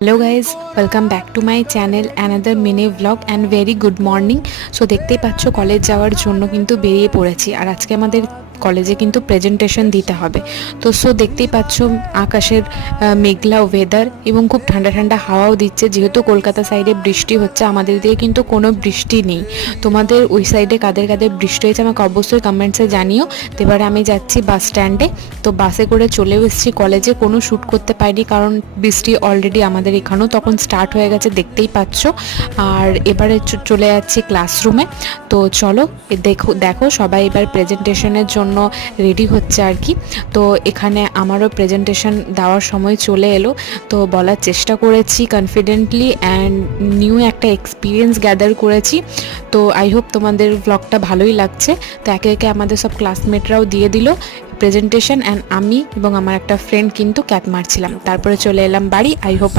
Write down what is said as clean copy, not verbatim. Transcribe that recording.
Hello guys, welcome back to my channel another mini blog and very good morning. So দেখতেই পাচ্ছ college যাওয়ার জন্য কিন্তু বেরিয়ে পড়েছি। আর আজকে আমাদের কলেজে কিন্তু প্রেজেন্টেশন দিতে হবে। তো দেখতেই পাচ্ছ আকাশের মেঘলা ওয়েদার এবং খুব ঠান্ডা ঠান্ডা হাওয়াও দিচ্ছে। যেহেতু কলকাতা সাইডে বৃষ্টি হচ্ছে, আমাদের দিকে কিন্তু কোনো বৃষ্টি নেই। তোমাদের ওই সাইডে কাদের কাদের বৃষ্টি হয়েছে আমাকে অবশ্যই কমেন্টসে জানিও। তো এবারে আমি যাচ্ছি বাস স্ট্যান্ডে। তো বাসে করে চলেও এসেছি কলেজে। কোনো শ্যুট করতে পারিনি কারণ বৃষ্টি অলরেডি আমাদের এখানেও তখন স্টার্ট হয়ে গেছে, দেখতেই পাচ্ছ। আর এবারে চলে যাচ্ছি ক্লাসরুমে। তো চলো দেখো দেখো সবাই এবার প্রেজেন্টেশনের জন্য রেডি হচ্ছে আর কি। তো এখানে আমারও প্রেজেন্টেশন দেওয়ার সময় চলে এলো। তো বলার চেষ্টা করেছি কনফিডেন্টলি অ্যান্ড নিউ একটা এক্সপিরিয়েন্স গ্যাদার করেছি। তো আই হোপ তোমাদের ব্লগটা ভালোই লাগছে। তো একে একে আমাদের সব ক্লাসমেটরাও দিয়ে দিল প্রেজেন্টেশন অ্যান্ড আমি এবং আমার একটা ফ্রেন্ড কিন্তু ক্যাপ মারছিলাম। তারপরে চলে এলাম বাড়ি। I hope